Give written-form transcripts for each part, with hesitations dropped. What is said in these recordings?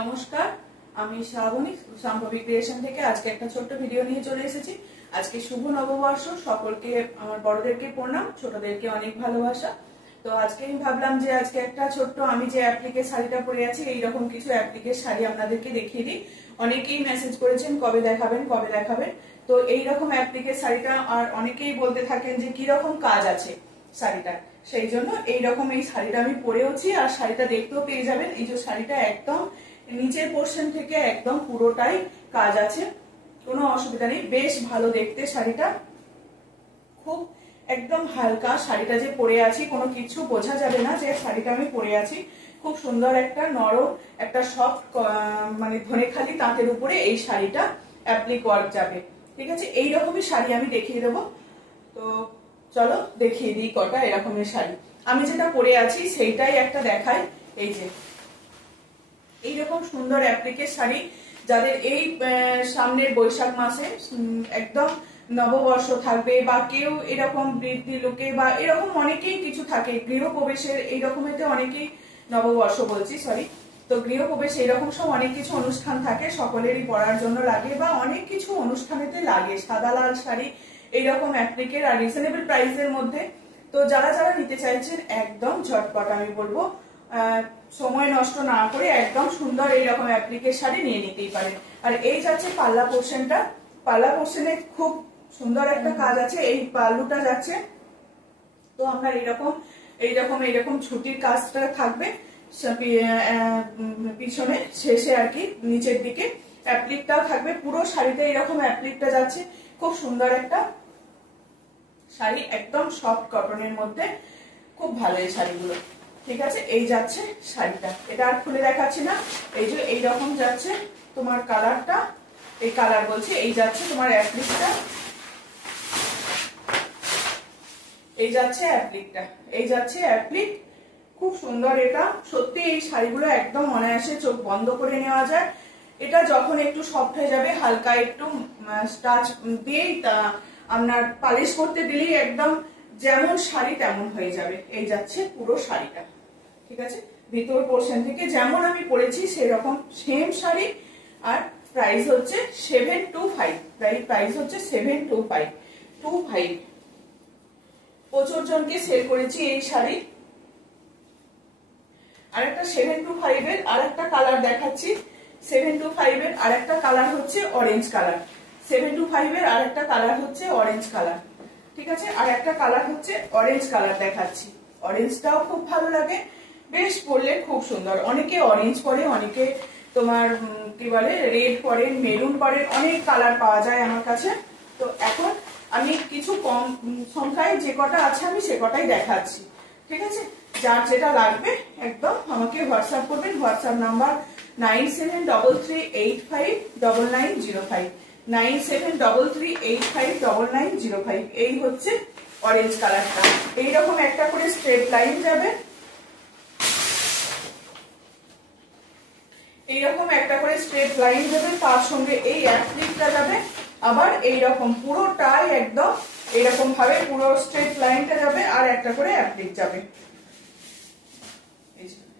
নমস্কার, আমি শ্রাবণী সম্ভবী ক্রিয়েশন থেকে আজকে একটা ছোট্ট ভিডিও নিয়ে চলে এসেছি। আজকে শুভ নববর্ষ, সকলকে আমার বড়দেরকে প্রণাম, ছোটদেরকে অনেক ভালোবাসা। তো আজকে আমি ভাবলাম যে আজকে একটা ছোট্ট আমি যে অ্যাপ্লিকের শাড়িটা পরে আছি এইরকম কিছু অ্যাপ্লিকের শাড়ি আপনাদেরকে দেখিয়ে দিই। অনেকেই মেসেজ করেছেন কবে দেখাবেন কবে দেখাবেন। তো এইরকম অ্যাপ্লিকের শাড়িটা আর অনেকেই বলতে থাকেন যে কিরকম কাজ আছে শাড়িটা, সেই জন্য এইরকম এই শাড়িটা আমি পরেওছি আর শাড়িটা দেখতেও পেয়ে যাবেন। এই যে শাড়িটা একদম নিচের পোর্শন থেকে একদম পুরোটাই কাজ আছে, কোনো অসুবিধা নেই, বেশ ভালো দেখতে শাড়িটা। খুব একদম হালকা শাড়িটা যে পরে আছি কোনো কিছু বোঝা যাবে না যে শাড়িটা আমি পরে আছি। খুব সুন্দর একটা নরম একটা সফট মানে ধনেখালি তাঁতের উপরে এই শাড়িটা অ্যাপ্লিক ওয়ার্ক যাবে। ঠিক আছে, এইরকমই শাড়ি আমি দেখিয়ে দেবো। তো চলো দেখিয়ে দিই কটা এরকমের শাড়ি। আমি যেটা পরে আছি সেইটাই একটা দেখাই। এই যে এইরকম সুন্দর অ্যাপ্লিকের শাড়ি, যাদের এই সামনের বৈশাখ মাসে একদম নববর্ষ থাকবে বা কেউ এরকম বৃদ্ধি লোকে বা এরকম অনেকেই কিছু থাকে গৃহপ্রবেশের এইরকমেতে, অনেকেই নববর্ষ বলছি সরি, তো গৃহপ্রবেশ এইরকম সব অনেক কিছু অনুষ্ঠান থাকে, সকলেরই পরার জন্য লাগে বা অনেক কিছু অনুষ্ঠানেতে লাগে সাদা লাল শাড়ি এইরকম অ্যাপ্লিকের আর রিজনেবল প্রাইসের মধ্যে। তো যারা যারা নিতে চাইছেন একদম ঝটপট আমি বলবো সময় নষ্ট না করে একদম সুন্দর এইরকম অ্যাপ্লিকের শাড়ি নিয়ে নিতেই পারেন। আর এই যাচ্ছে পাল্লা পোর্শনটা, পাল্লা পোর্শনে খুব সুন্দর একটা কাজ আছে, এই পাল্লুটা যাচ্ছে। তো আপনার এইরকম ছুটির কাজটা থাকবে পিছনে শেষে আর কি, নিচের দিকে অ্যাপ্লিকটাও থাকবে, পুরো শাড়িতে এরকম অ্যাপ্লিকটা যাচ্ছে। খুব সুন্দর একটা শাড়ি, একদম সফট কটনের মধ্যে, খুব ভালো এই শাড়িগুলো। ঠিক আছে, এই যাচ্ছে শাড়িটা, এটা আর খুলে দেখাচ্ছি না। এই যে এইরকম যাচ্ছে তোমার কালারটা, এই কালার বলছি, এই যাচ্ছে তোমার অ্যাপ্লিকটা, এই যাচ্ছে অ্যাপ্লিকটা, এই যাচ্ছে অ্যাপ্লিক। খুব সুন্দর এটা, সত্যি এই শাড়িগুলো একদম অনায়াসে চোখ বন্ধ করে নেওয়া যায়। এটা যখন একটু সফট হয়ে যাবে হালকা একটু স্টাচ দিয়েই আপনার পালিশ করতে দিলেই একদম যেমন শাড়ি তেমন হয়ে যাবে। এই যাচ্ছে পুরো শাড়িটা। ঠিক আছে, ভিতর পোর্শন থেকে যেমন আমি পরেছি সেরকম সেম শাড়ি। আর প্রাইস হচ্ছে 725, প্রাইস হচ্ছে 725। প্রচুর জনকে সেল করেছি এই শাড়ি। আর একটা 725 এর আর একটা কালার দেখাচ্ছি। 725 এর আর একটা কালার হচ্ছে অরেঞ্জ কালার, 725 এর আর একটা কালার হচ্ছে অরেঞ্জ কালার। ঠিক আছে, আর একটা কালার হচ্ছে অরেঞ্জ কালার দেখাচ্ছি। অরেঞ্জটাও খুব ভালো লাগে, বেশ পরলে খুব সুন্দর। অনেকে অরেঞ্জ পরে, অনেকে তোমার কি বলে রেড পরে, মেরুন পরে, অনেক কালার পাওয়া যায় আমার কাছে। তো এখন আমি কিছু কম সংখ্যায় যে কটা আছে আমি সে কটাই দেখাচ্ছি। ঠিক আছে, যার যেটা লাগবে একদম আমাকে হোয়াটসঅ্যাপ করবেন। WhatsApp number 9733859905, 9733859905। এই হচ্ছে অরেঞ্জ কালারটা। এইরকম একটা করে স্ট্রেট লাইন যাবে, এইরকম একটা করে স্ট্রেট লাইন যাবে, তার সঙ্গে এই অ্যাপ্লিকটা যাবে। আবার এইরকম পুরোটাই একদম এরকম ভাবে পুরো স্ট্রেট লাইনটা যাবে আর একটা করে অ্যাপ্লিক যাবে,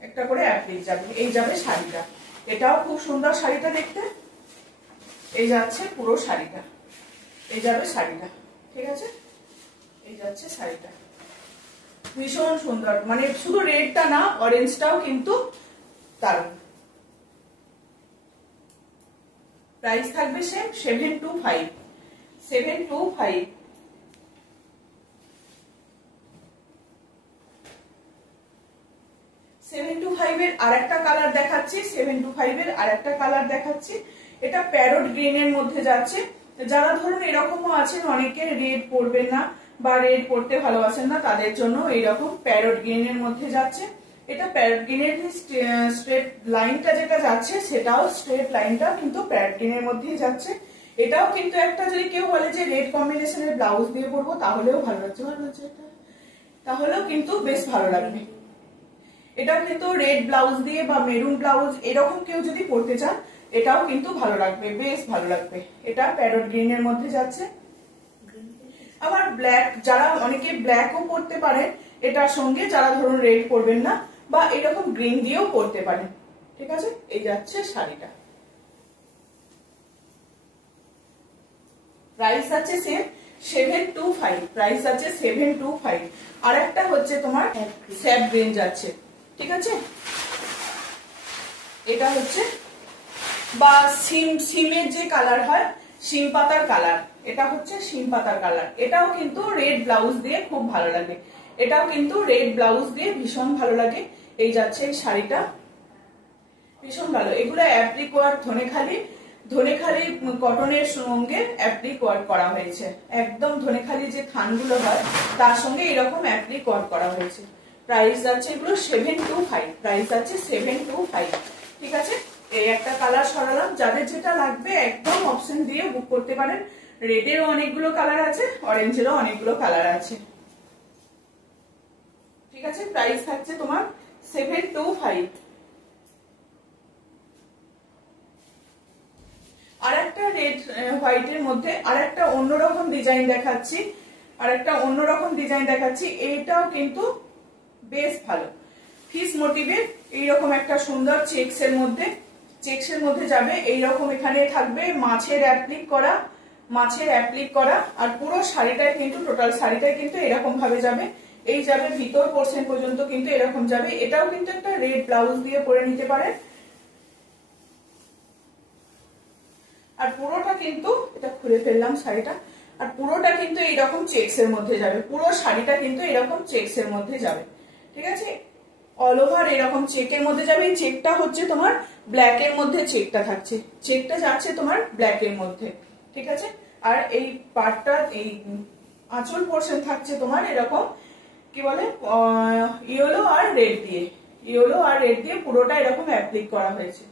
একটা করে অ্যাপ্লিক যাবে। এই যাবে শাড়িটা, এটাও খুব সুন্দর শাড়িটা দেখতে। এই যাচ্ছে পুরো শাড়িটা, এই যাবে শাড়িটা। ঠিক আছে, এই যাচ্ছে শাড়িটা, ভীষণ সুন্দর, মানে শুধু রেডটা না অরেঞ্জটাও কিন্তু দারুণ। প্রাইস থাকবে সেম 725। 725 এর আরেকটা কালার দেখাচ্ছি। 725 এর আরেকটা কালার দেখাচ্ছি, এটা প্যারট গ্রিন এর মধ্যে যাচ্ছে। যারা ধরুন এরকমও আছেন অনেকে রেড পরবেন না বা রেড পরতে ভালোবাসেন না, তাদের জন্য এইরকম প্যারট গ্রিন এর মধ্যে যাচ্ছে। এটা প্যারট গ্রিনের স্ট্রেট লাইনটা যেটা যাচ্ছে সেটাও স্ট্রেট লাইনটা কিন্তু প্যারট গ্রিনের মধ্যেই যাচ্ছে। এটাও কিন্তু একটা, যদি কেউ বলে যে রেড কম্বিনেশনের ব্লাউজ দিয়ে পরবো তাহলেও ভালো লাগছে, তাহলেও কিন্তু বেশ ভালো লাগবে। এটাও কিন্তু রেড ব্লাউজ দিয়ে বা মেরুন ব্লাউজ এরকম কেউ যদি পরতে চান এটাও কিন্তু ভালো লাগবে, বেশ ভালো লাগবে। এটা প্যারট গ্রিন এর মধ্যে যাচ্ছে। আবার ব্ল্যাক, যারা অনেকে ব্ল্যাকও পরতে পারেন এটার সঙ্গে, যারা ধরুন রেড পরবেন না বা এরকম গ্রিন দিয়েও পরতে পারেন। ঠিক আছে, এই যাচ্ছে শাড়িটা। প্রাইস আছে সেম 725, প্রাইস আছে 725। আর একটা হচ্ছে তোমার স্যাপ গ্রিন যাচ্ছে, ঠিক আছে, এটা হচ্ছে বা সিমের যে কালার হয়, শিম পাতার কালার, এটা হচ্ছে শিম পাতার কালার। এটাও কিন্তু রেড ব্লাউজ দিয়ে খুব ভালো লাগে, এটাও কিন্তু রেড ব্লাউজ দিয়ে ভীষণ ভালো লাগে। এই যাচ্ছে এই শাড়িটা, ভীষণ ভালো। এগুলো অ্যাপ্লিক ওয়ার্ক ধনেখালি কটনের সঙ্গে অ্যাপ্লিক ওয়ার্ক করা হয়েছে, একদম ধনেখালি যে থানগুলো হয় তার সঙ্গে এরকম অ্যাপ্লিক ওয়ার্ক করা হয়েছে। প্রাইস যাচ্ছে এগুলো 725, প্রাইস আছে 725, ঠিক আছে। এই একটা কালার সরালাম, যাদের যেটা লাগবে একদম অপশন দিয়ে বুক করতে পারেন। রেডেরও অনেকগুলো কালার আছে, অরেঞ্জেরও অনেকগুলো কালার আছে, ঠিক আছে। প্রাইস থাকছে তোমার 725। আর একটা রেড হোয়াইটের মধ্যে আর একটা অন্যরকম ডিজাইন দেখাচ্ছি, এইটাও কিন্তু বেশ ভালো। ফিস মোটিভের এইরকম একটা সুন্দর চেক্সের মধ্যে যাবে, এইরকম এখানে থাকবে মাছের অ্যাপ্লিক করা। আর পুরো শাড়িটাই কিন্তু, টোটাল শাড়িটাই কিন্তু এরকম ভাবে যাবে, এই যাবে ভিতর পোর্শন পর্যন্ত কিন্তু এরকম যাবে। এটাও কিন্তু একটা রেড ব্লাউজ দিয়ে পরে নিতে পারেন। আর পুরোটা কিন্তু, এটা খুলে ফেললাম শাড়িটা, আর পুরোটা কিন্তু এইরকম চেক্সের মধ্যে যাবে, পুরো শাড়িটা কিন্তু এরকম চেক্সের মধ্যে যাবে, ঠিক আছে। অল ওভার এরকম চেকের মধ্যে যাবে। এই চেকটা হচ্ছে তোমার ব্ল্যাক এর মধ্যে চেকটা থাকছে, চেকটা যাচ্ছে তোমার ব্ল্যাক এর মধ্যে, ঠিক আছে। আর এই পার্টটা, এই আঁচল পোর্শন থাকছে তোমার এরকম কি বলে ইয়েলো আর রেড দিয়ে পুরোটা এরকম অ্যাপ্লিক করা হয়েছে,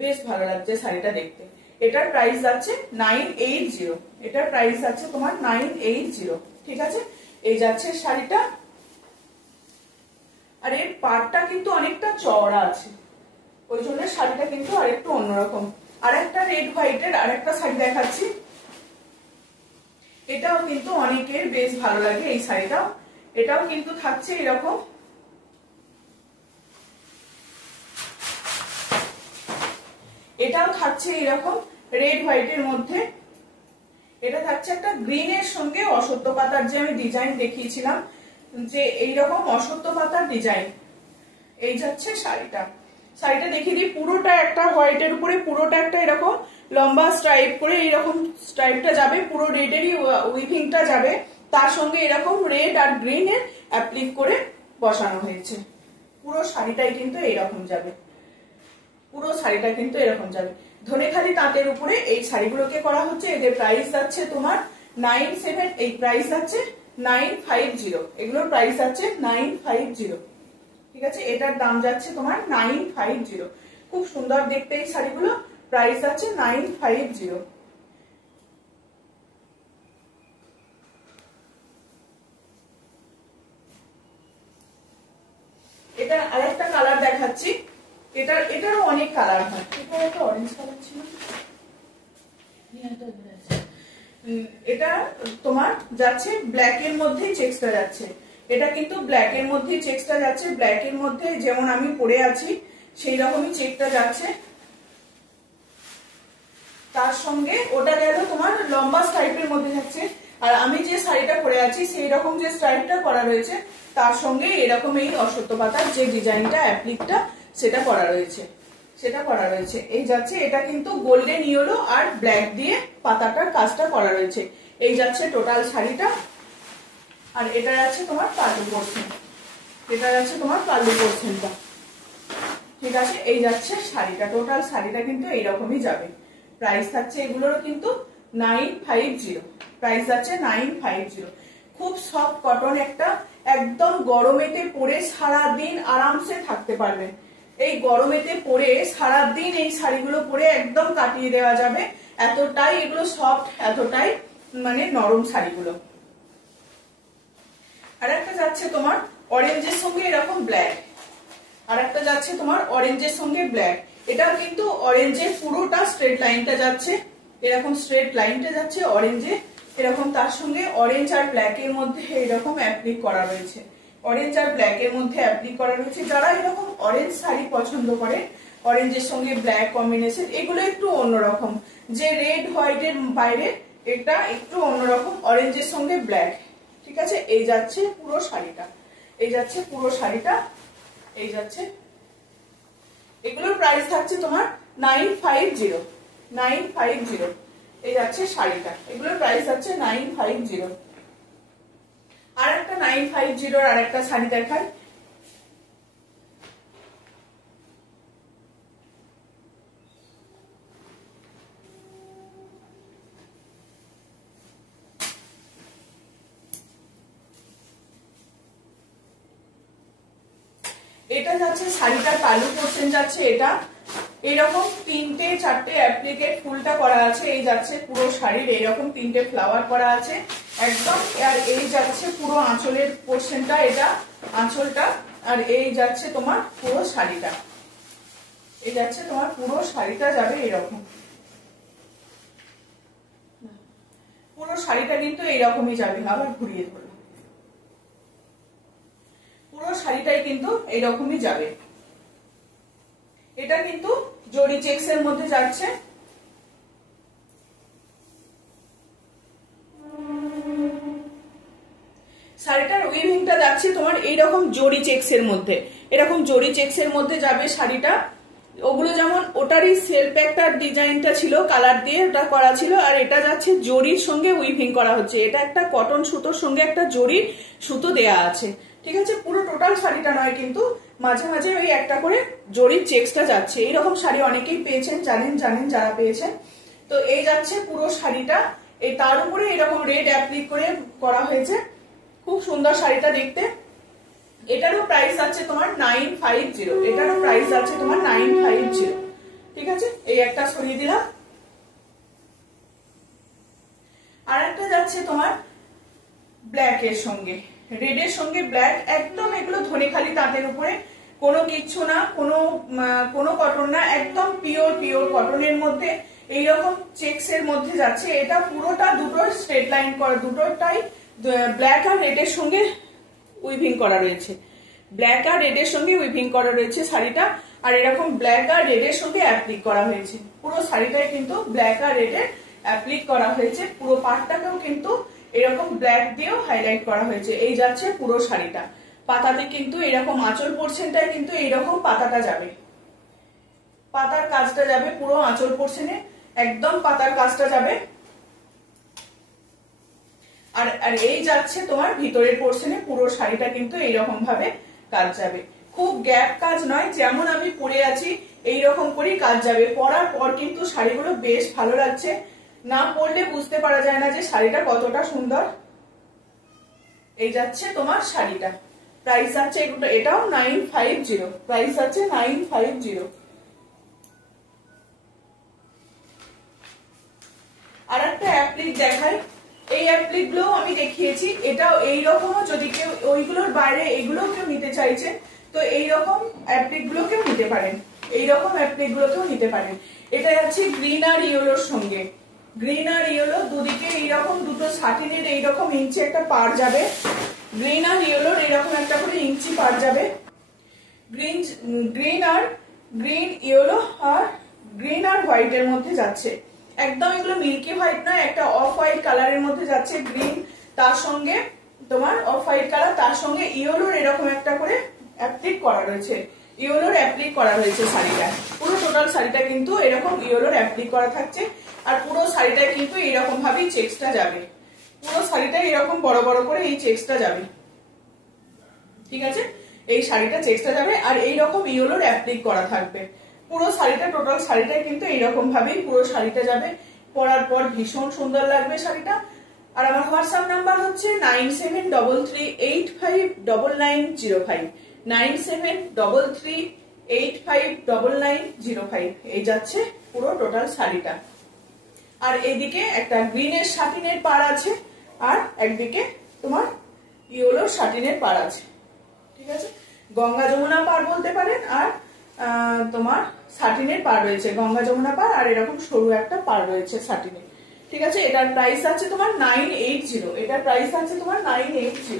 বেশ ভালো লাগছে শাড়িটা দেখতে। এটার প্রাইস যাচ্ছে 980, এটার প্রাইস যাচ্ছে তোমার 980, ঠিক আছে। এই যাচ্ছে শাড়িটা। আর এর পাড়টা কিন্তু অনেকটা চওড়া আছে, ওই জন্য শাড়িটা কিন্তু আরেকটু অন্যরকম। আর একটা রেড হোয়াইটের আর একটা শাড়ি দেখাচ্ছি, এটাও কিন্তু অনেকের বেশ ভালো লাগে এই শাড়িটাও। এটাও কিন্তু থাকছে এরকম, এটাও থাকছে এরকম রেড হোয়াইটের মধ্যে। এটা থাকছে একটা গ্রিনের সঙ্গে অশ্বত্থ পাতার, যে আমি ডিজাইন দেখিয়েছিলাম যে এইরকম অশ্বত্থ পাতার ডিজাইন। এই যাচ্ছে শাড়িটা দেখিয়ে দিই। পুরোটা একটা হোয়াইটের উপরে পুরোটা একটা এরকম লম্বা স্ট্রাইপ করে এইরকম স্ট্রাইপটা যাবে, পুরো রেডেরই উইভিংটা যাবে, তার সঙ্গে এরকম রেড আর গ্রিনের অ্যাপ্লিক করে বসানো হয়েছে। পুরো শাড়িটাই কিন্তু এইরকম যাবে, পুরো শাড়িটা কিন্তু এরকম যাবে। ধনেখালি তাঁতের উপরে এই শাড়িগুলোকে করা হচ্ছে। এদের প্রাইস যাচ্ছে তোমার 97, এই প্রাইস যাচ্ছে 950, এগুলোর প্রাইস যাচ্ছে 950, ঠিক আছে। এটার দাম যাচ্ছে তোমার 950, খুব সুন্দর দেখতে এই শাড়িগুলো, প্রাইস যাচ্ছে 950। এটা আরেকটা কালার দেখাচ্ছি, এটারও অনেক কালার হয়। এটা একটা অরেঞ্জ কালার ছিল, এটা তোমার যাচ্ছে ব্ল্যাক এর মধ্যেই চেক্সটা যাচ্ছে, এটা কিন্তু ব্ল্যাক এর মধ্যেই চেক্সটা যাচ্ছে, ব্ল্যাক এর মধ্যে যেমন আমি পরে আছি সেই রকমই চেকটা যাচ্ছে। তার সঙ্গে ওটা গেল তোমার লম্বা স্ট্রাইপের মধ্যে যাচ্ছে, আর আমি যে শাড়িটা পরে আছি সেই রকম যে স্ট্রাইপটা করা রয়েছে তার সঙ্গে এরকম এই অশ্বত্থ পাতার যে ডিজাইনটা অ্যাপ্লিকটা সেটা করা রয়েছে, এই যাচ্ছে। এটা কিন্তু গোল্ডেন ইয়েলো আর ব্ল্যাক দিয়ে পাতাটার কাজটা করা রয়েছে। এই যাচ্ছে টোটাল শাড়িটা। আর এটা যাচ্ছে তোমার পাল্লু পোর্শনটা, ঠিক আছে। এই যাচ্ছে শাড়িটা, টোটাল শাড়িটা কিন্তু এইরকমই যাবে। প্রাইস থাকছে এগুলোরও কিন্তু 950, প্রাইস যাচ্ছে 950। খুব সফট কটন, একটা একদম গরমেতে পরে সারাদিন আরামসে থাকতে পারবেন। এই গরমেতে পরে সারাদিন এই শাড়িগুলো পরে একদম কাটিয়ে দেওয়া যাবে, এতটাই এগুলো সফট, এতটাই মানে নরম শাড়িগুলো। আর একটা যাচ্ছে তোমার অরেঞ্জের সঙ্গে এরকম ব্ল্যাক, আর একটা যাচ্ছে তোমার অরেঞ্জের সঙ্গে ব্ল্যাক। এটাও কিন্তু অরেঞ্জের পুরোটা স্ট্রেট লাইনটা যাচ্ছে, এরকম স্ট্রেট লাইনটা যাচ্ছে অরেঞ্জে, এরকম তার সঙ্গে অরেঞ্জ আর ব্ল্যাক এর মধ্যে এরকম অ্যাপ্লিক করা রয়েছে, যারা এরকম অরেঞ্জ শাড়ি পছন্দ করে অরেঞ্জের সঙ্গে ব্ল্যাক কম্বিনেশন, এগুলো একটু অন্যরকম। যে রেড হোয়াইটের বাইরে এটা একটু অন্যরকম, অরেঞ্জের সঙ্গে ব্ল্যাক। ঠিক আছে, এই যাচ্ছে পুরো শাড়িটা, এই যাচ্ছে পুরো শাড়িটা, এই যাচ্ছে। এগুলোর প্রাইস থাকছে তোমার 950, 950। এই যাচ্ছে শাড়িটা, এগুলোর প্রাইস হচ্ছে 950। আর একটা 950 আর একটা শাড়ি দেখায়। এটা যাচ্ছে শাড়িটার তালু পোর্শন যাচ্ছে, এটা এরকম 3টে 4টে অ্যাপ্লিকেট ফুলটা করা আছে। এই যাচ্ছে পুরো শাড়ির এরকম 3টে ফ্লাওয়ার করা আছে একদম। আর এই যাচ্ছে পুরো আঁচলের পোর্শনটা, এটা আঁচলটা। আর এই যাচ্ছে তোমার পুরো শাড়িটা, এই যাচ্ছে তোমার পুরো শাড়িটা যাবে এরকম। পুরো শাড়িটা কিন্তু এইরকমই যাবে। আবার ঘুরিয়ে ধরো, পুরো শাড়িটাই কিন্তু এইরকমই যাবে। এটা কিন্তু জরি চেক্স এর মধ্যে যাচ্ছে। শাড়িটার উইভিংটা যাচ্ছে তোমার এইরকম জরি চেক্স এর মধ্যে, এরকম জরি চেক্স এর মধ্যে যাবে শাড়িটা। ওগুলো যেমন ওটারই সেলফ একটা ডিজাইনটা ছিল, কালার দিয়ে ওটা করা ছিল। আর এটা যাচ্ছে জরির সঙ্গে উইভিং করা হচ্ছে। এটা একটা কটন সুতোর সঙ্গে একটা জরির সুতো দেয়া আছে। ঠিক আছে, পুরো টোটাল শাড়িটা নয় কিন্তু মাঝে মাঝে ওই একটা করে জরির চেক্সটা যাচ্ছে। এইরকম শাড়ি অনেকেই পেয়েছেন, জানেন যারা পেয়েছেন। তো এই যাচ্ছে পুরো শাড়িটা। এই তার উপরে এরকম রেড অ্যাপ্লিক করে করা হয়েছে, খুব সুন্দর শাড়িটা দেখতে। এটারও প্রাইস আছে তোমার 950, এটারও প্রাইস আছে তোমার 950। ঠিক আছে, এই একটা সরিয়ে দিলাম। আর একটা যাচ্ছে তোমার ব্ল্যাক এর সঙ্গে, রেড এর সঙ্গে ব্ল্যাক, একদম এগুলো ধনেখালি তাঁতের উপরে, কোনো কিচ্ছু না, কোনো কটন না, একদম পিওর কটনের মধ্যে এইরকম চেক্স এর মধ্যে যাচ্ছে। এটা পুরোটা দুটো স্ট্রেট লাইন করা, দুটোটাই ব্ল্যাক আর রেড এর সঙ্গে উইভিং করা রয়েছে, ব্ল্যাক আর রেড এর সঙ্গে উইভিং করা রয়েছে শাড়িটা। আর এরকম ব্ল্যাক আর রেড এর সঙ্গে অ্যাপ্লিক করা হয়েছে। পুরো শাড়িটায় কিন্তু ব্ল্যাক আর রেড এর অ্যাপ্লিক করা হয়েছে। পুরো পাটটাকেও কিন্তু এরকম ব্ল্যাক দিয়েও হাইলাইট করা হয়েছে। এই যাচ্ছে পুরো শাড়িটা। পাতাতে কিন্তু এরকম আঁচল পোর্শনটায় কিন্তু এইরকম পাতাটা যাবে, পাতার কাজটা যাবে পুরো আঁচল পোর্শনে, একদম পাতার কাজটা যাবে। আর এই যাচ্ছে তোমার ভিতরের পোর্শনে, পুরো শাড়িটা কিন্তু এইরকম ভাবে কাজ যাবে। খুব গ্যাপ কাজ নয়, যেমন আমি পরে আছি এইরকম করেই কাজ যাবে। পরার পর কিন্তু শাড়িগুলো বেশ ভালো লাগছে, না পরলে বুঝতে পারা যায় না যে শাড়িটা কতটা সুন্দর। এই যাচ্ছে তোমার শাড়িটা, প্রাইস আছে এটাও 950, প্রাইস আছে 950। আর একটা অ্যাপ্লিক দেখাই, এই অ্যাপ্লিক গুলো আমি দেখিয়েছি। এটাও এইরকমও, যদি কেউ ওইগুলোর বাইরে এগুলো কেউ নিতে চাইছে তো এইরকম অ্যাপ্লিক গুলোকেও নিতে পারেন, এইরকম অ্যাপ্লিক গুলোকেও নিতে পারেন। এটা যাচ্ছে গ্রিন আর ইয়েলোর সঙ্গে, গ্রিন আর ইয়েলো দুদিকে এইরকম দুটো সাটিনের এইরকম ইঞ্চি একটা পার যাবে, গ্রিন আর ইয়েলোর এইরকম একটা করে ইঞ্চি পার যাবে। গ্রিন ইয়েলো আর গ্রিন আর হোয়াইটের মধ্যে যাচ্ছে। একদম এগুলো মিল্কি হোয়াইট নয়, একটা অফ হোয়াইট কালারের মধ্যে যাচ্ছে। গ্রিন তার সঙ্গে তোমার অফ হোয়াইট কালার, তার সঙ্গে ইয়েলোর এরকম একটা করে অ্যাপ্লিক করা রয়েছে, ইয়েলোর অ্যাপ্লিক করা রয়েছে শাড়িটা। পুরো টোটাল শাড়িটা কিন্তু এরকম ইয়েলোর অ্যাপ্লিক করা থাকছে। আর পুরো শাড়িটায় কিন্তু এরকম ভাবেই চেক্সটা যাবে, পুরো শাড়িটা এরকম বড় বড় করে এই চেক্সটা যাবে। ঠিক আছে, এই শাড়িটা চেক্সটা যাবে আর এইরকম ইয়েলোর অ্যাপ্লিক করা থাকবে। পুরো শাড়িটা, টোটাল শাড়িটায় কিন্তু এইরকম ভাবেই পুরো শাড়িটা যাবে। পরার পর ভীষণ সুন্দর লাগবে শাড়িটা। আর আমার হোয়াটসঅ্যাপ নাম্বার হচ্ছে 9733859905, 9733859905। এই যাচ্ছে পুরো টোটাল শাড়িটা। আর এইদিকে একটা গ্রিনের শাটিনের পাড় আছে, আর একদিকে তোমার ইয়েলোর শাটিনের পাড় আছে। ঠিক আছে, গঙ্গা যমুনা পাড় বলতে পারেন। আর তোমার শাটিনের পাড় রয়েছে, গঙ্গা যমুনা পাড়, আর এরকম সরু একটা পাড় রয়েছে শাটিনের। ঠিক আছে, এটার প্রাইস আছে তোমার 980, এটার প্রাইস আছে তোমার 980।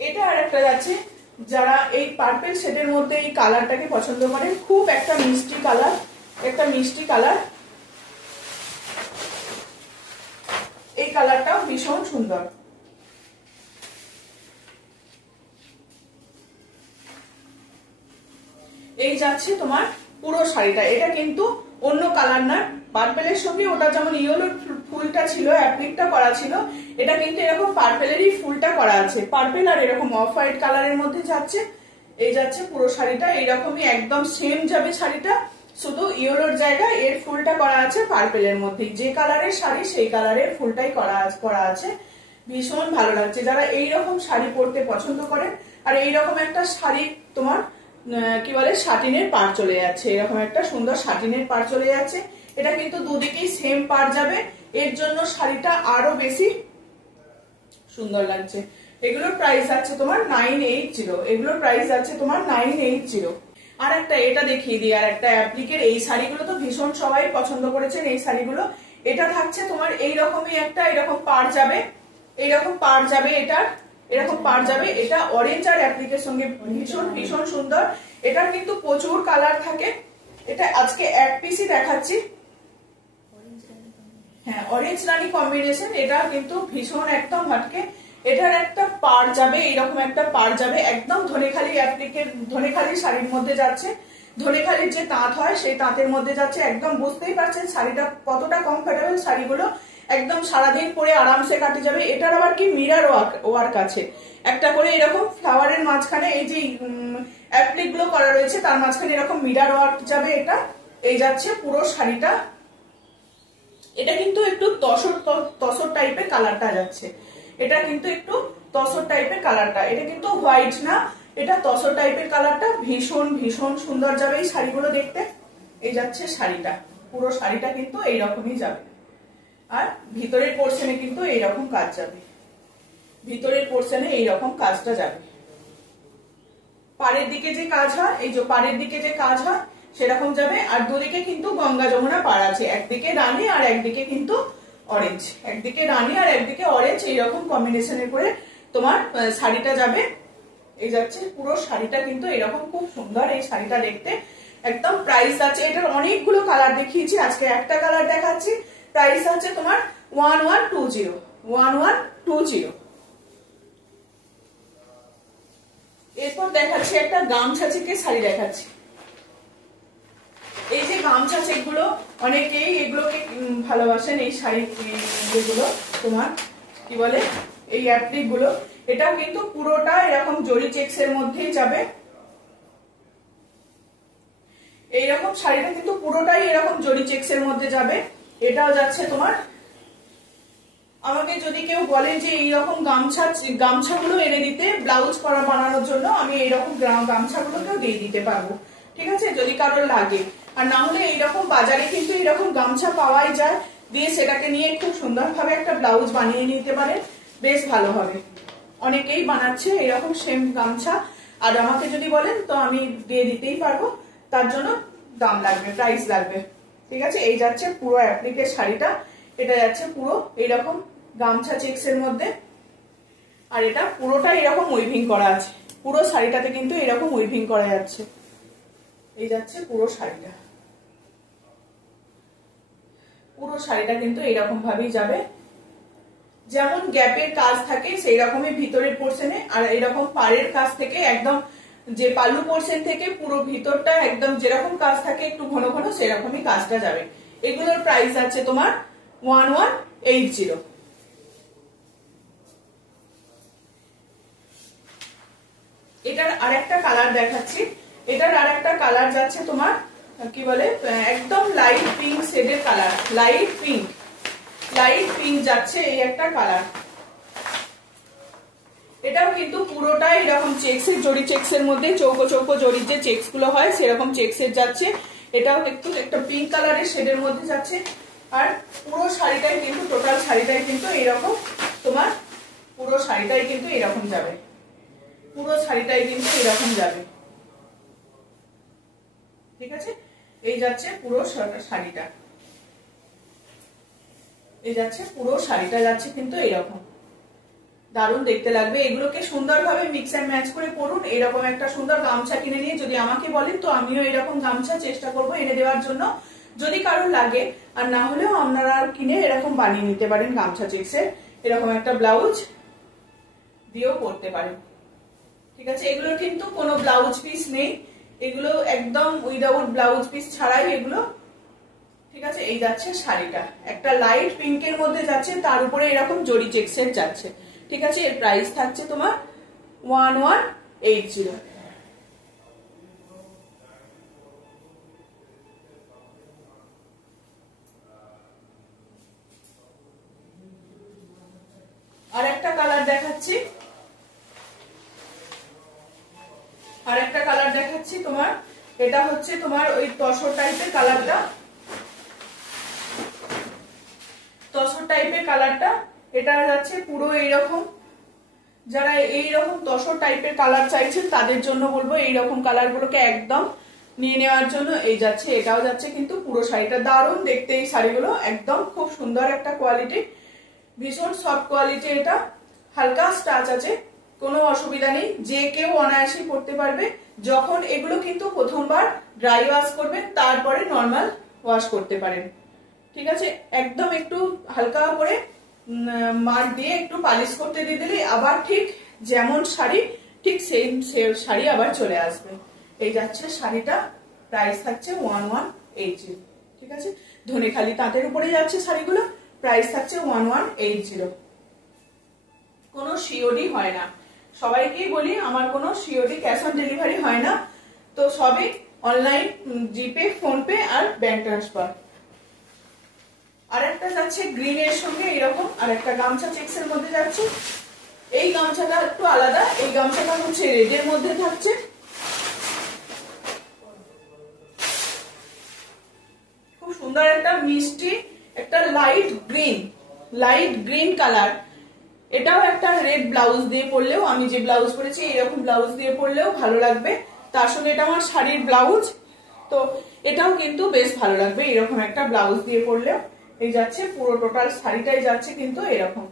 এটা আর একটা যাচ্ছে যারা এই পার্পল শেডের মধ্যে এই কালারটাকে পছন্দ করেন, খুব একটা মিষ্টি কালার, একটা মিষ্টি কালার, এই কালারটাও ভীষণ সুন্দর। এই যাচ্ছে তোমার পুরো শাড়িটা। এটা কিন্তু অন্য কালার না, পার্পেলের সঙ্গে ওটা যেমন ইয়েলো ফুলটা ছিল, অ্যাপ্লিকটা করা ছিল, এটা কিন্তু এরকম পার্পেলেরই ফুলটা করা আছে। পার্পেল আর এরকম অফ হোয়াইট কালারের মধ্যে যাচ্ছে। এই যাচ্ছে পুরো শাড়িটা, এইরকমই একদম সেম যাবে শাড়িটা, শুধু ইয়েলোর জায়গায় এর ফুলটা করা আছে পার্পেলের মধ্যে। যে কালারের শাড়ি সেই কালারের ফুলটাই করা আছে। ভীষণ ভালো লাগছে যারা এইরকম শাড়ি পরতে পছন্দ করেন। আর এইরকম একটা শাড়ি তোমার কি বলে সাটিনের পাড় চলে যাচ্ছে, এরকম একটা সুন্দর সাটিনের পাড় চলে যাচ্ছে। এটা কিন্তু দুদিকেই সেম পাড় যাবে, এর জন্য শাড়িটা আরো বেশি সুন্দর লাগছে। এগুলোর প্রাইস আছে তোমার 980, এগুলোর প্রাইস আছে তোমার 980। আর একটা এটা দেখিয়ে দিই, আর একটা অ্যাপ্লিকের এই শাড়িগুলো তো ভীষণ সবাই পছন্দ করেছেন এই শাড়িগুলো। এটা থাকছে তোমার এইরকমই একটা এরকম পাড় যাবে, এইরকম পাড় যাবে, এটার এরকম পাড় যাবে। এটা অরেঞ্জ আর অ্যাপ্লিকের সঙ্গে ভীষণ ভীষণ সুন্দর। এটার কিন্তু প্রচুর কালার থাকে। এটা আজকে এক পিসই দেখাচ্ছি। হ্যাঁ, অরেঞ্জ রানী কম্বিনেশন, এটা কিন্তু ভীষণ একদম হটকে। এটার একটা পাড় যাবে, এইরকম একটা পাড় যাবে, একদম ধনেখালি অ্যাপ্লিকের ধনেখালি শাড়ির মধ্যে যাচ্ছে। ধনেখালির যে তাঁত হয় সেই তাঁতের মধ্যে যাচ্ছে। একদম বুঝতেই পারছেন শাড়িটা কতটা কমফোর্টেবল। শাড়িগুলো একদম সারাদিন পরে আরামসে কাটে যাবে। এটার আবার কি মিরার ওয়ার্ক আছে, একটা করে এরকম ফ্লাওয়ারের মাঝখানে এই যে অ্যাপ্লিক গুলো করা রয়েছে তার মাঝখানে এরকম মিরার ওয়ার্ক যাবে। এটা এই যাচ্ছে পুরো শাড়িটা। এটা কিন্তু একটু তসর টাইপের কালারটা যাচ্ছে, এটা কিন্তু একটু তসর টাইপের কালারটা, এটা কিন্তু হোয়াইট না, এটা তসর টাইপের কালারটা। ভীষণ ভীষণ সুন্দর যাবে এই শাড়িগুলো দেখতে। এই যাচ্ছে শাড়িটা, পুরো শাড়িটা কিন্তু এইরকমই যাবে। আর ভিতরের পোর্শনে কিন্তু এইরকম কাজ যাবে, ভিতরের পোর্শনে এইরকম কাজটা যাবে। পাড়ের দিকে যে কাজ হয়, এই যে পাড়ের দিকে যে কাজ হয় সেরকম যাবে। আর দুদিকে কিন্তু গঙ্গা যমুনা পাড় আছে, একদিকে রানী আর একদিকে কিন্তু অরেঞ্জ, একদিকে রানী আর একদিকে অরেঞ্জ, এইরকম কম্বিনেশনে করে তোমার শাড়িটা যাবে। এই যাচ্ছে পুরো শাড়িটা কিন্তু এরকম খুব সুন্দর এই শাড়িটা দেখতে। একদম প্রাইস আছে, এটার অনেকগুলো কালার দেখিয়েছি, আজকে একটা কালার দেখাচ্ছি। প্রাইস আছে তোমার 1120, 1120। এরপর দেখাচ্ছি একটা গামছা চেকের শাড়ি দেখাচ্ছি। এই যে গামছা চেকগুলো অনেকেই এগুলোকে ভালোবাসেন, এই শাড়ি যেগুলো তোমার কি বলে এই অ্যাপ্লিক গুলো, এটা কিন্তু পুরোটা এরকম জরি চেকস এর মধ্যেই যাবে। এইরকম শাড়িটা কিন্তু পুরোটাই এরকম জরি চেকস এর মধ্যে যাবে। এটাও যাচ্ছে তোমার, আমাকে যদি কেউ বলে যে এইরকম গামছাগুলো এনে দিতে ব্লাউজ করা বানানোর জন্য, আমি এইরকম গামছাগুলোকেও দিয়ে দিতে পারবো, ঠিক আছে, যদি কারোর লাগে। আর না হলে এইরকম বাজারে কিন্তু এরকম গামছা পাওয়াই যায়, দিয়ে সেটাকে নিয়ে খুব সুন্দরভাবে একটা ব্লাউজ বানিয়ে নিতে পারে, বেশ ভালো হবে। অনেকেই বানাচ্ছে এরকম সেম গামছা। আর আমাকে যদি বলেন তো আমি দিয়ে দিতেই পারবো, তার জন্য দাম লাগবে, প্রাইস লাগবে, ঠিক আছে। এই যাচ্ছে পুরো অ্যাপ্লিকের শাড়িটা, এটা যাচ্ছে পুরো এইরকম গামছা চেক্স এর মধ্যে। আর এটা পুরোটা এরকম উইভিং করা আছে, পুরো শাড়িটাতে কিন্তু এরকম উইভিং করা যাচ্ছে। এই যাচ্ছে পুরো শাড়িটা, পুরো শাড়িটা কিন্তু এরকম ভাবেই যাবে। যেমন গ্যাপের কাজ থাকে সেই রকমই ভিতরের পোর্শনে, আর এরকম পাড়ের কাজ থেকে একদম যে পাল্লু পোর্শন থেকে পুরো ভিতরটা একদম যেরকম কাজ থাকে একটু ঘন ঘন সেরকমই কাজটা যাবে। এগুলোর প্রাইস আছে তোমার 1180। এটার আরেকটা কালার দেখাচ্ছি। এটার আরেকটা কালার যাচ্ছে তোমার কি বলে একদম লাইট পিঙ্ক শেডের কালার, লাইট পিঙ্ক যাচ্ছে এই একটা কালার। এটাও কিন্তু পুরোটাই এরকম চেক্সের জরি চেক্সের মধ্যে চৌকো চৌকো জরির যে চেক্স গুলো হয় সেরকম চেক্সের যাচ্ছে। এটাও একটু একটা পিঙ্ক কালারের শেডের মধ্যে যাচ্ছে। আর পুরো শাড়িটাই কিন্তু টোটাল শাড়িটাই কিন্তু এরকম তোমার পুরো শাড়িটাই কিন্তু এরকম যাবে, পুরো শাড়িটাই কিন্তু এরকম যাবে, ঠিক আছে। এই যাচ্ছে পুরো শাড়িটা, এই যাচ্ছে পুরো শাড়িটা যাচ্ছে কিন্তু এরকম দারুণ দেখতে লাগবে। এগুলোকে সুন্দরভাবে মিক্স এন্ড ম্যাচ করে পরুন। এরকম একটা সুন্দর গামছা কিনে নিয়ে যদি আমাকে বলেন তো আমিও এরকম গামছা চেষ্টা করব এনে দেওয়ার জন্য, যদি কারোর লাগে। আর না হলেও আপনারা কিনে এরকম বানিয়ে নিতে পারেন গামছা চেক্সের। এরকম একটা ব্লাউজ দিয়েও পরতে পারেন। ঠিক আছে, এগুলো কিন্তু কোনো ব্লাউজ পিস নেই, এগুলো একদম উইদাউট ব্লাউজ পিস ছাড়াই এগুলো। ঠিক আছে, এই যাচ্ছে শাড়িটা, একটা লাইট পিঙ্কের মধ্যে যাচ্ছে, তার উপরে এরকম জরি চেক্সের যাচ্ছে। ঠিক আছে, এর প্রাইস থাকছে তোমার 1180। আর একটা কালার দেখাচ্ছি, তোমার এটা হচ্ছে তোমার ওই তসর টাইপের কালারটা, এটা যাচ্ছে পুরো এইরকম। যারা এইরকম তসর টাইপের কালার চাইছেন তাদের জন্য বলবো এইরকম কালার গুলোকে একদম নিয়ে নেওয়ার জন্য। এই যাচ্ছে, এটাও যাচ্ছে কিন্তু পুরো শাড়িটা দারুণ দেখতে। এই শাড়িগুলো একদম খুব সুন্দর একটা কোয়ালিটি, ভীষণ সফট কোয়ালিটি। এটা হালকা স্টাচ আছে, কোনো অসুবিধা নেই, যে কেউ অনায়াসে পরতে পারবে। যখন এগুলো কিন্তু প্রথমবার ড্রাই ওয়াশ করবেন, তারপরে নর্মাল ওয়াশ করতে পারেন। ঠিক আছে, একদম একটু হালকা করে মার দিয়ে একটু পালিশ করতে দিয়ে দিলে আবার ঠিক যেমন শাড়ি ঠিক সেম শাড়ি আবার চলে আসবে। এই যাচ্ছে শাড়িটা, প্রাইস থাকছে 1180। ঠিক আছে, ধনেখালি তাঁতের উপরে যাচ্ছে শাড়িগুলো, প্রাইস থাকছে 1180। কোনো সিওডি হয় না, সবাইকেই বলি আমার কোনো সিওডি ক্যাশ অন ডেলিভারি হয় না, তো সবই অনলাইন, জিপে, ফোনপে আর ব্যাংক ট্রান্সফার। আর একটা যাচ্ছে গ্রিনের সঙ্গে এরকম, আর একটা গামছা চেক্সের মধ্যে যাচ্ছে। এই গামছাটা একটু আলাদা, এই গামছাটা হচ্ছে রেডের মধ্যে থাকছে। খুব সুন্দর একটা মিষ্টি, একটা লাইট গ্রিন কালার। এটাও একটা রেড ব্লাউজ দিয়ে পরলেও, আমি যে ব্লাউজ পরেছি এরকম ব্লাউজ দিয়ে পরলেও ভালো লাগবে। তার সঙ্গে এটা আমার শাড়ির ব্লাউজ, তো এটাও কিন্তু বেশ ভালো লাগবে এরকম একটা ব্লাউজ দিয়ে পরলেও। এই যাচ্ছে পুরো টোটাল শাড়িটাই যাচ্ছে কিন্তু এরকম।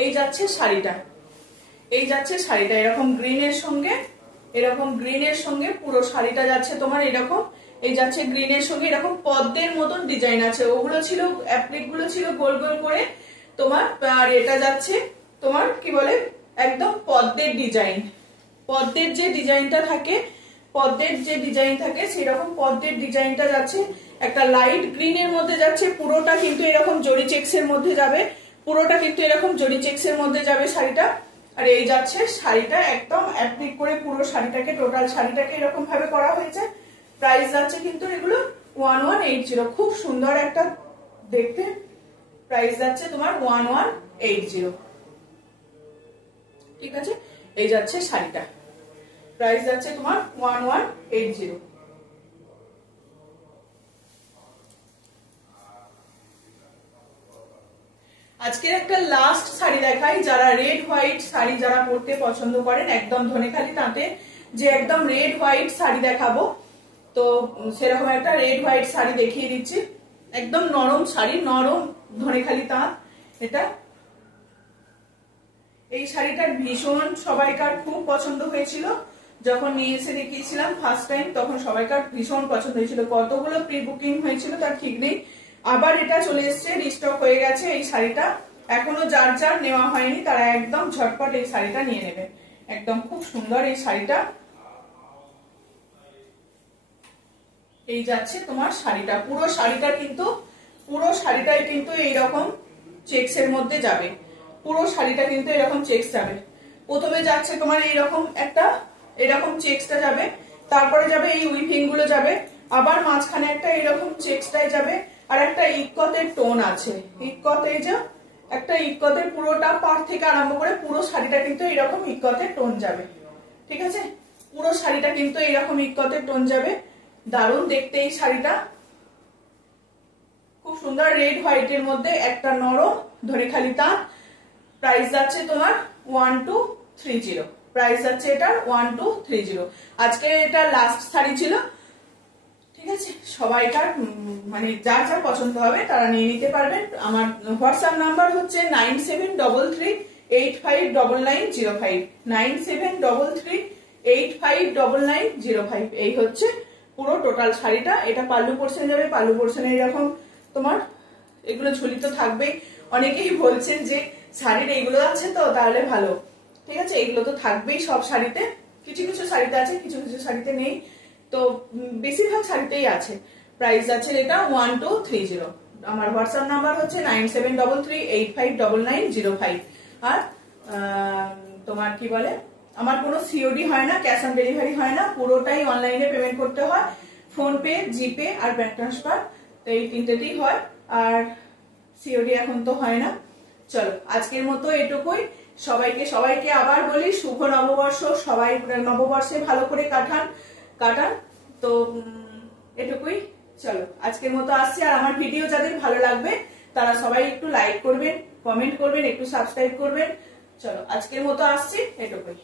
এই যাচ্ছে শাড়িটা, এরকম গ্রিনের সঙ্গে পুরো শাড়িটা যাচ্ছে তোমার এরকম। এই যাচ্ছে গ্রিনের সঙ্গে এরকম পদ্মের মতন ডিজাইন আছে, ওগুলো ছিল অ্যাপ্লিক গুলো ছিল গোল গোল করে তোমার। আর এটা যাচ্ছে তোমার কি বলে একদম পদ্মের ডিজাইন, পদ্মের যে ডিজাইনটা থাকে সেরকম পদ্মের ডিজাইনটা যাচ্ছে। একটা লাইট গ্রিনের মধ্যে যাচ্ছে, পুরোটা কিন্তু এরকম জরি চেক্সের মধ্যে যাবে, শাড়িটা। আর এই যাচ্ছে শাড়িটা একদম অ্যাপ্লিক করে পুরো শাড়িটাকে, টোটাল শাড়িটাকে এরকম ভাবে করা হয়েছে। প্রাইস যাচ্ছে কিন্তু এগুলো 1180। খুব সুন্দর একটা দেখতে, প্রাইস যাচ্ছে তোমার 1180। ঠিক আছে, এই যাচ্ছে শাড়িটা, প্রাইস যাচ্ছে তোমার 1180। আজকের একটা লাস্ট শাড়ি দেখাই। যারা রেড হোয়াইট শাড়ি যারা পরতে পছন্দ করেন, একদম ধনেখালি তাঁতে যে একদম রেড হোয়াইট শাড়ি দেখাবো, তো সেরকম একটা রেড হোয়াইট শাড়ি দেখিয়ে দিচ্ছি। একদম নরম শাড়ি, নরম ধনেখালি তাঁত এটা। এই শাড়িটার ভীষণ সবাইকার খুব পছন্দ হয়েছিল, যখন নিয়ে এসে দেখিয়েছিলাম ফার্স্ট টাইম, তখন সবাইকার ভীষণ পছন্দ হয়েছিল। কতগুলো প্রি বুকিং হয়েছিল তার ঠিক নেই, আবার এটা চলে এসছে, রিস্টক হয়ে গেছে এই শাড়িটা। এখনো যার যার নেওয়া হয়নি তারা একদম ঝটপট এই শাড়িটা নিয়ে নেবে। একদম খুব সুন্দর এই শাড়িটা। এই যাচ্ছে তোমার শাড়িটা, পুরো শাড়িটাই কিন্তু এইরকম চেক্সের মধ্যে যাবে, পুরো শাড়িটা কিন্তু এরকম চেক্স যাবে। প্রথমে যাচ্ছে তোমার এইরকম একটা এরকম চেক্সটা যাবে, তারপরে যাবে এই উইভিং গুলো যাবে, আবার মাঝখানে একটা এরকম চেক্সটাই যাবে, আর একটা ইক্কতের টোন আছে, ইক্কত, এই যে একটা ইক্কতের পুরোটা পাড় থেকে আরম্ভ করে পুরো শাড়িটা কিন্তু এরকম ইক্কতের টোন যাবে। ঠিক আছে, পুরো শাড়িটা কিন্তু এরকম ইক্কতের টোন যাবে। দারুণ দেখতে এই শাড়িটা, খুব সুন্দর রেড হোয়াইটের মধ্যে একটা নরম ধনেখালি তাঁত। প্রাইস যাচ্ছে তোমার 1230। প্রাইস যাচ্ছে এটার 1230। আজকে এটা লাস্ট শাড়ি ছিল, ঠিক আছে? সবাইকার মানে যার যার পছন্দ হবে তারা নিয়ে নিতে পারবেন। আমার হোয়াটসঅ্যাপ নাম্বার হচ্ছে 9733859905, 9733859905। এই হচ্ছে পুরো টোটাল শাড়িটা। এটা পাল্লু পোর্শন যাবে, পাল্লু পোর্শনে এরকম তোমার এগুলো ঝুলি তো থাকবেই। অনেকেই বলছেন যে শাড়ির এইগুলো আছে তো তাহলে ভালো, ঠিক আছে? এগুলো তো থাকবেই সব শাড়িতে, কিছু কিছু শাড়িতে আছে, কিছু কিছু শাড়িতে নেই, তো বেশিরভাগ শাড়িতেই আছে। প্রাইস আছে এটা 1230। আমার হোয়াটসঅ্যাপ নাম্বার হচ্ছে 9733859905। আর তোমার কি বলে, আমার কোনো সিওডি হয় না, ক্যাশ অন ডেলিভারি হয় না, পুরোটাই অনলাইনে পেমেন্ট করতে হয়। ফোনপে, জিপে আর ব্যাংক ট্রান্সফার, তো এই তিনটেতেই হয়। আর সিওডি এখন তো হয় না। চলো আজকের মতো এটুকুই। সবাইকে আবার বলি শুভ নববর্ষ। সবাই নববর্ষে ভালো করে কাটান। তো এটুকুই। চলো আজকের মতো আসছি। আর আমার ভিডিও যাদের ভালো লাগবে তারা সবাই একটু লাইক করবেন, কমেন্ট করবেন, একটু সাবস্ক্রাইব করবেন। চলো আজকের মতো আসছি, এটুকুই।